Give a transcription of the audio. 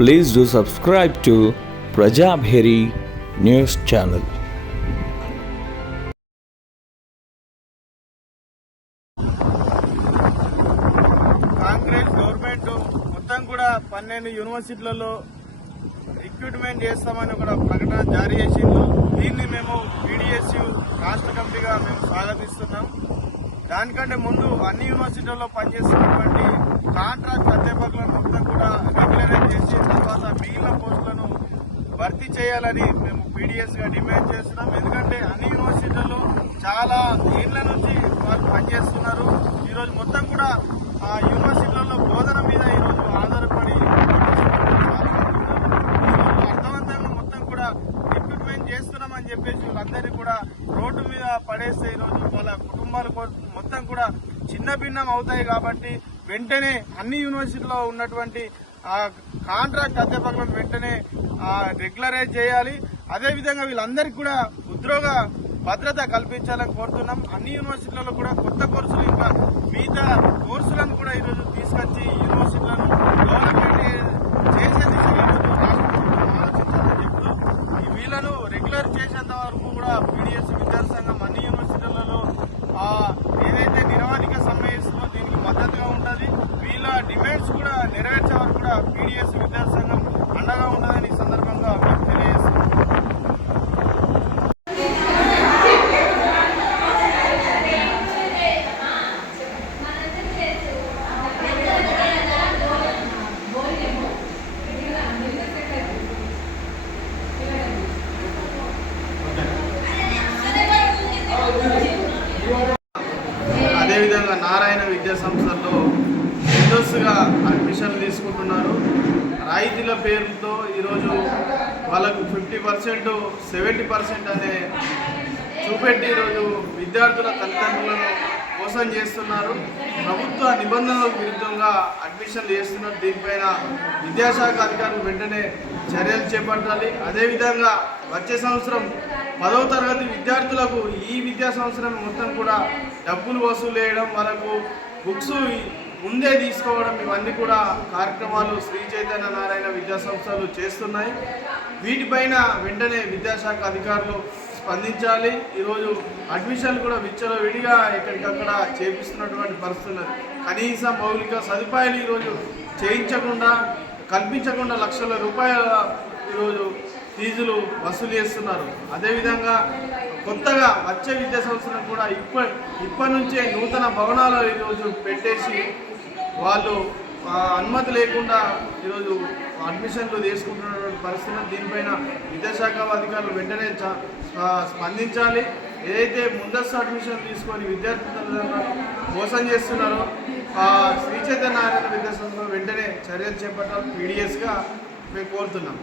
Please do subscribe to Prajabheri News Channel. Congress government మొత్తం కూడా 12 యూనివర్సిటీలలో recruitment చేస్తామని ఒక ప్రకటన జారీ చేసింది. దీన్ని మేము పీడీఎస్యు రాష్ట్ర కమిటీగా మేము స్వాగతిస్తున్నాం. దానికంటే ముందు అన్ని యూనివర్సిటీల్లో పనిచేస్తున్నటువంటి కాంట్రాక్ట్ అధ్యాపకులను మొత్తం కూడా రెగ్యులరైజ్ చేసి తర్వాత మిగిలిన పోస్టులను భర్తీ చేయాలని మేము పీడీఎస్గా డిమాండ్ చేస్తున్నాం. ఎందుకంటే అన్ని యూనివర్సిటీల్లో చాలా ఏళ్ల నుంచి వారు పనిచేస్తున్నారు. ఈరోజు మొత్తం కూడా ఆ యూనివర్సిటీలలో బోధన మీద ఈరోజు ఆధారపడి అర్థవంతంగా మొత్తం కూడా రిక్రూట్మెంట్ చేస్తున్నామని చెప్పేసి వీళ్ళందరినీ కూడా రోడ్డు మీద పడేస్తే ఈరోజు వాళ్ళ కుటుంబాలు మొత్తం కూడా చిన్న భిన్నం అవుతాయి. కాబట్టి వెంటనే అన్ని యూనివర్సిటీలో ఉన్నటువంటి కాంట్రాక్ట్ అధ్యాపకులను వెంటనే రెగ్యులరైజ్ చేయాలి. అదేవిధంగా వీళ్ళందరికీ కూడా ఉద్యోగ భద్రత కల్పించాలని కోరుతున్నాం. అన్ని యూనివర్సిటీలలో కూడా కొత్త కోర్సులు ఇంకా మిగతా కోర్సులను కూడా ఈరోజు తీసుకొచ్చి యూనివర్సిటీలను డెవలప్మెంట్ చేసే దిశగా ఆలోచించాలని చెప్తూ వీళ్ళను రెగ్యులర్ చేసేంత వరకు కూడా పీడీఎస్ విద్యార్థి సంఘం అన్ని యూనివర్సిటీలలో ఏదైతే నిరవధిక సమ్మె ఇస్తుందో దీనికి మద్దతుగా ఉంటుంది. వీళ్ళ డిమాండ్స్ కూడా నెరవేర్చే వరకు కూడా పీడీఎస్ విద్యార్థి సంఘం అండగా ఉండదని ఈ సందర్భంగా మేము తెలియజేస్తున్నాం. అదేవిధంగా నారాయణ విద్యా సంస్థల్లో ముందస్తుగా అడ్మిషన్లు తీసుకుంటున్నారు. రాయితీల పేరుతో ఈరోజు వాళ్ళకు 50%, 70% అనే చూపెట్టి ఈరోజు విద్యార్థుల తల్లిదండ్రులను మోసం చేస్తున్నారు. ప్రభుత్వ నిబంధనలకు విరుద్ధంగా అడ్మిషన్లు చేస్తున్నారు. దీనిపైన విద్యాశాఖ అధికారులు వెంటనే చర్యలు చేపట్టాలి. అదేవిధంగా వచ్చే సంవత్సరం 10వ తరగతి విద్యార్థులకు ఈ విద్యా సంవత్సరం మొత్తం కూడా డబ్బులు వసూలు చేయడం, వాళ్ళకు బుక్స్ ముందే తీసుకోవడం, ఇవన్నీ కూడా కార్యక్రమాలు శ్రీ చైతన్య నారాయణ విద్యా సంస్థలు చేస్తున్నాయి. వీటిపైన వెంటనే విద్యాశాఖ అధికారులు స్పందించాలి. ఈరోజు అడ్మిషన్లు కూడా విచ్చలవిడిగా ఎక్కడికక్కడ చేపిస్తున్నటువంటి పరిస్థితులు, కనీస మౌలిక సదుపాయాలు ఈరోజు కల్పించకుండా లక్షల రూపాయల ఈరోజు ఫీజులు వసూలు చేస్తున్నారు. అదేవిధంగా కొత్తగా వచ్చే విద్యా సంవత్సరం కూడా ఇప్పటి నుంచే నూతన భవనాలు ఈరోజు పెట్టేసి వాళ్ళు అనుమతి లేకుండా ఈరోజు అడ్మిషన్లు తీసుకుంటున్నటువంటి పరిస్థితులు. దీనిపైన విద్యాశాఖ అధికారులు వెంటనే స్పందించాలి. ఏదైతే ముందస్తు అడ్మిషన్ తీసుకొని విద్యార్థులను మోసం చేస్తున్నారో శ్రీ చైతన్య నారాయణ విద్యా సంస్థలు వెంటనే చర్యలు చేపట్టాలి పీడీఎస్గా మేము కోరుతున్నాం.